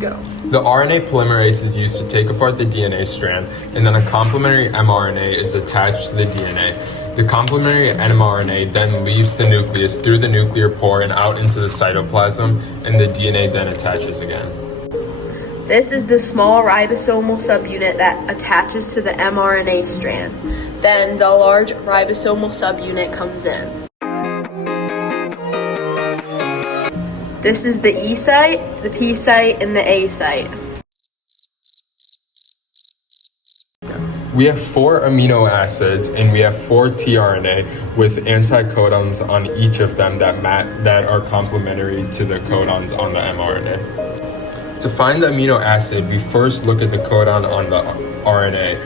Go. The RNA polymerase is used to take apart the DNA strand, and then a complementary mRNA is attached to the DNA. The complementary mRNA then leaves the nucleus through the nuclear pore and out into the cytoplasm, and the DNA then attaches again. This is the small ribosomal subunit that attaches to the mRNA strand. Then the large ribosomal subunit comes in. This is the E site, the P site, and the A site. We have 4 amino acids and we have 4 tRNA with anticodons on each of them that are complementary to the codons on the mRNA. To find the amino acid, we first look at the codon on the RNA.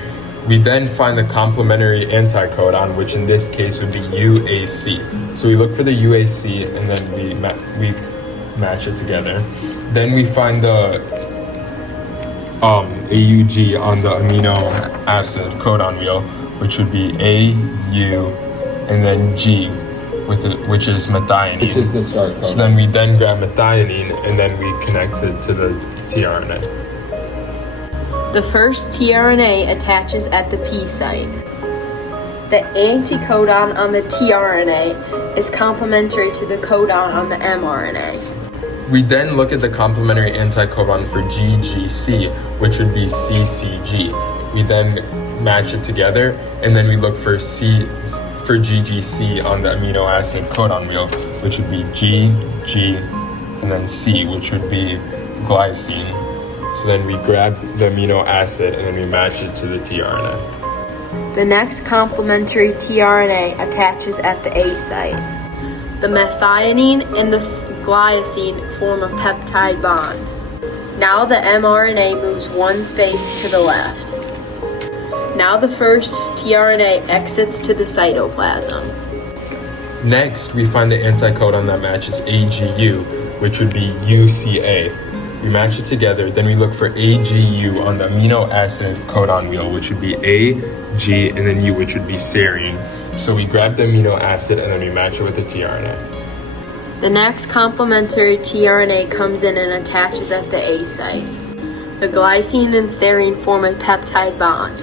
We then find the complementary anticodon, which in this case would be UAC. So we look for the UAC and then we match it together. Then we find the AUG on the amino acid codon wheel, which would be A, U, and then G, which is methionine. Which is the start codon. So then we grab methionine and then we connect it to the tRNA. The first tRNA attaches at the P site. The anticodon on the tRNA is complementary to the codon on the mRNA. We then look at the complementary anticodon for GGC, which would be CCG. We then match it together, and then we look for GGC on the amino acid codon wheel, which would be G, G, and then C, which would be glycine. So then we grab the amino acid and then we match it to the tRNA. The next complementary tRNA attaches at the A site. The methionine and the glycine form a peptide bond. Now the mRNA moves one space to the left. Now the first tRNA exits to the cytoplasm. Next, we find the anticodon that matches AGU, which would be UCA. We match it together, then we look for AGU on the amino acid codon wheel, which would be A, G, and then U, which would be serine. So we grab the amino acid and then we match it with the tRNA. The next complementary tRNA comes in and attaches at the A site. The glycine and serine form a peptide bond.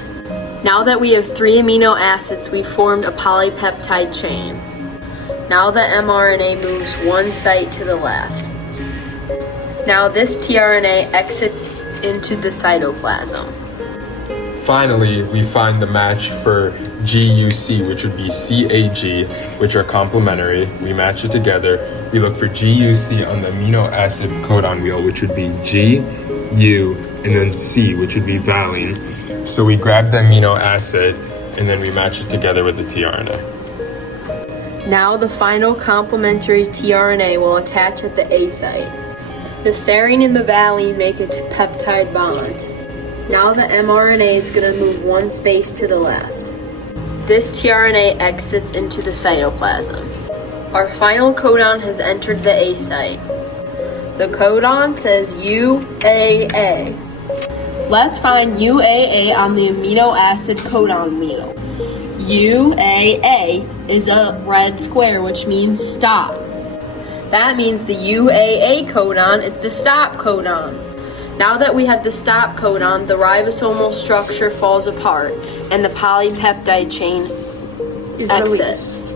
Now that we have 3 amino acids, we formed a polypeptide chain. Now the mRNA moves one site to the left. Now this tRNA exits into the cytoplasm. Finally, we find the match for GUC, which would be CAG, which are complementary. We match it together. We look for GUC on the amino acid codon wheel, which would be G, U, and then C, which would be valine. So we grab the amino acid and then we match it together with the tRNA. Now the final complementary tRNA will attach at the A site. The serine and the valine make a peptide bond. Now the mRNA is going to move one space to the left. This tRNA exits into the cytoplasm. Our final codon has entered the A site. The codon says UAA. Let's find UAA on the amino acid codon wheel. UAA is a red square, which means stop. That means the UAA codon is the stop codon. Now that we have the stop codon, the ribosomal structure falls apart and the polypeptide chain exits.